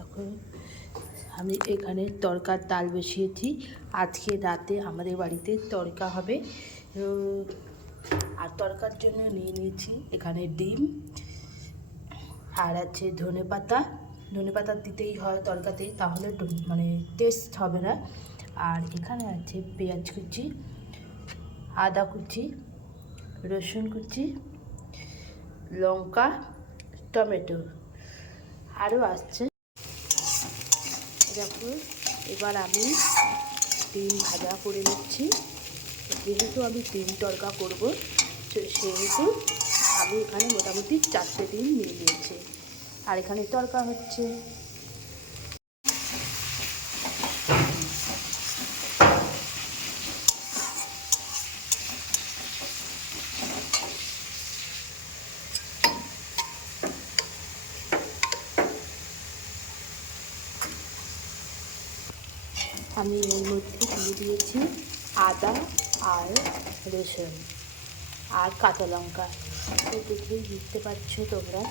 দেখো আমি এখানে তড়কার ডাল বসিয়েছি। আজকে রাতে আমাদের বাড়িতে তড়কা হবে। আর তড়কার জন্য নিয়ে নিয়েছি এখানে ডিম, আর আছে ধনেপাতা। ধনেপাতা দিতেই হয় তড়কাতে, তাহলে মানে টেস্ট হবে না। আর এখানে আছে পেঁয়াজ কুচি, আদা কুচি, রসুন কুচি, লঙ্কা, টমেটো, আরও আসছে। দেখো এবার আমি ডিম ভাজা করে নিচ্ছি। যেহেতু আমি ডিম তড়কা করবো, সেহেতু আমি এখানে মোটামুটি 4টে ডিম নিয়ে নিয়েছি। আর এখানে তড়কা হচ্ছে। আমি এর মধ্যে দিয়ে দিয়েছি আদা আর রসুন আর কাঁচা লঙ্কা। দেখেই বুঝতে পারছো তোমরা।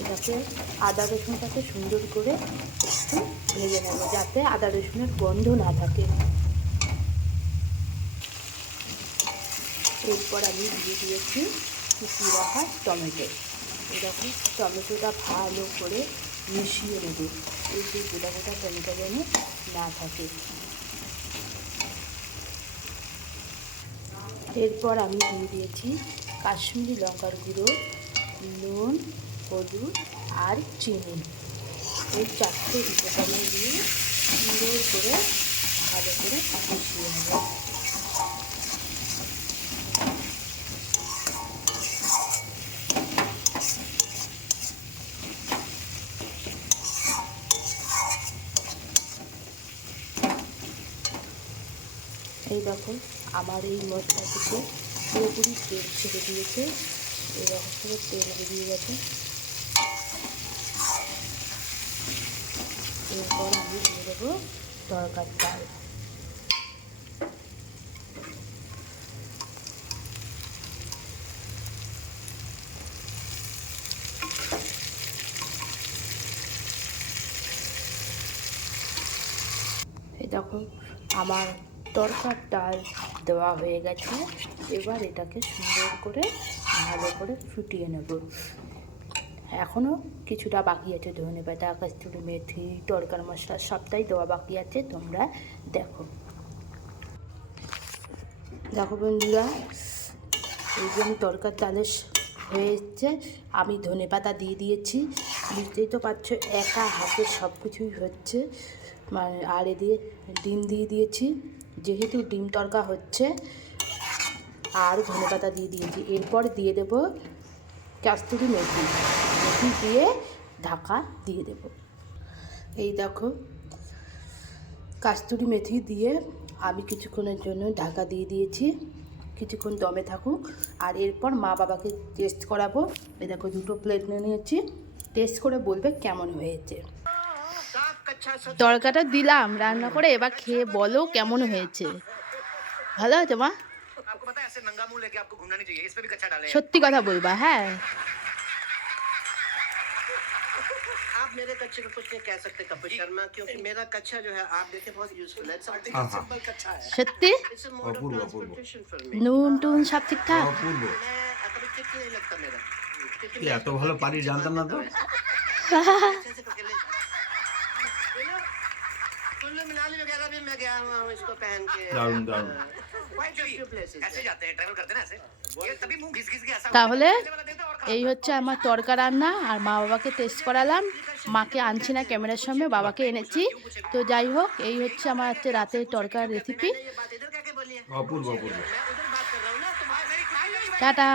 এটাকে আদা রসুনটাকে সুন্দর করে একটু ভেজে নেব, যাতে আদা রসুনের গন্ধ না থাকে। এরপর আমি দিয়ে দিয়েছি কুচিয়ে রাখা টমেটো। এরকম টমেটোটা ভালো করে মিশিয়ে নেব, এই যে গোটা গোটা টমেটো যেন না থাকে। এরপর আমি দিয়ে দিয়েছি কাশ্মীরি লঙ্কার গুঁড়ো, নুন, হলুদ আর চিনি। এই 4টে উপকরণ দিয়ে সুন্দর করে ভালো করে মিশিয়ে নেব। এই দেখো আমার এই মশলা থেকে পুরোপুরি তেল ছেড়ে দিয়েছে। এরকম করে তেল বেরিয়ে গেছে। এরপর আমি দিয়ে দেবো তড়কার ডাল। এই দেখো আমার তড়কার ডাল দেওয়া হয়ে গেছে। এবার এটাকে সুন্দর করে ভালো করে ফুটিয়ে নেব। এখনও কিছুটা বাকি আছে, ধনেপাতা, কস্তুরি মেথি, তড়কার মশলা সবটাই দেওয়া বাকি আছে। তোমরা দেখো। দেখো বন্ধুরা, এই যে আমি তড়কার ডালের হয়ে এসছে। আমি ধনেপাতা দিয়ে দিয়েছি। বুঝতেই তো পারছো একা হাতে সব কিছুই হচ্ছে। মানে আর এদিকে ডিম দিয়ে দিয়েছি, যেহেতু ডিম তড়কা হচ্ছে। আর ধনেপাতা দিয়ে দিয়েছি। এরপর দিয়ে দেব কস্তুরি মেথি। মেথি দিয়ে ঢাকা দিয়ে দেব। এই দেখো কস্তুরি মেথি দিয়ে আমি কিছুক্ষণের জন্য ঢাকা দিয়ে দিয়েছি। কিছুক্ষণ দমে থাকুক। আর এরপর মা বাবাকে টেস্ট করাবো। এই দেখো 2টো প্লেট নিয়ে নিয়েছি। টেস্ট করে বলবে কেমন হয়েছে। তড়কাটা দিলাম রান্না করে, এবার খেয়ে বলো কেমন হয়েছে। ভালো হয়েছে মা? সত্যি কথা বলবা? হ্যাঁ। आप मेरे कच्चे को कुछ नहीं कह सकते कपिल शर्मा, क्योंकि मेरा कच्चा जो है आप देखें बहुत यूजफुल है। सिंपल कच्चा है। সত্যি it's a mode of transportation for me. নুন টুন সব ঠিকঠাক? অপূর্ব। मैं कभी चिक नहीं लगता मेरा। ये এত ভালো পারি জানতাম না তো। अच्छे से पकड़ ले। कुल्लू मनाली वगैरह भी मैं गया हुआ हूँ इसको पहन के। दारुण दारुण। ऐसे जाते हैं, ट्रैवल करते हैं ना ऐसे। ये तभी मुंह घिस घिस के ऐसा। তাহলে এই হচ্ছে আমার তড়কা রান্না। আর মা বাবাকে টেস্ট করালাম। মাকে আনছি না ক্যামেরার সামনে, বাবাকে এনেছি। তো যাই হোক, এই হচ্ছে আমার হচ্ছে রাতের তড়কার রেসিপি। ये बात इधर क्या बोली है? অপূর্ব অপূর্ব। मैं उधर बात कर रहा हूँ ना, तो টাটা।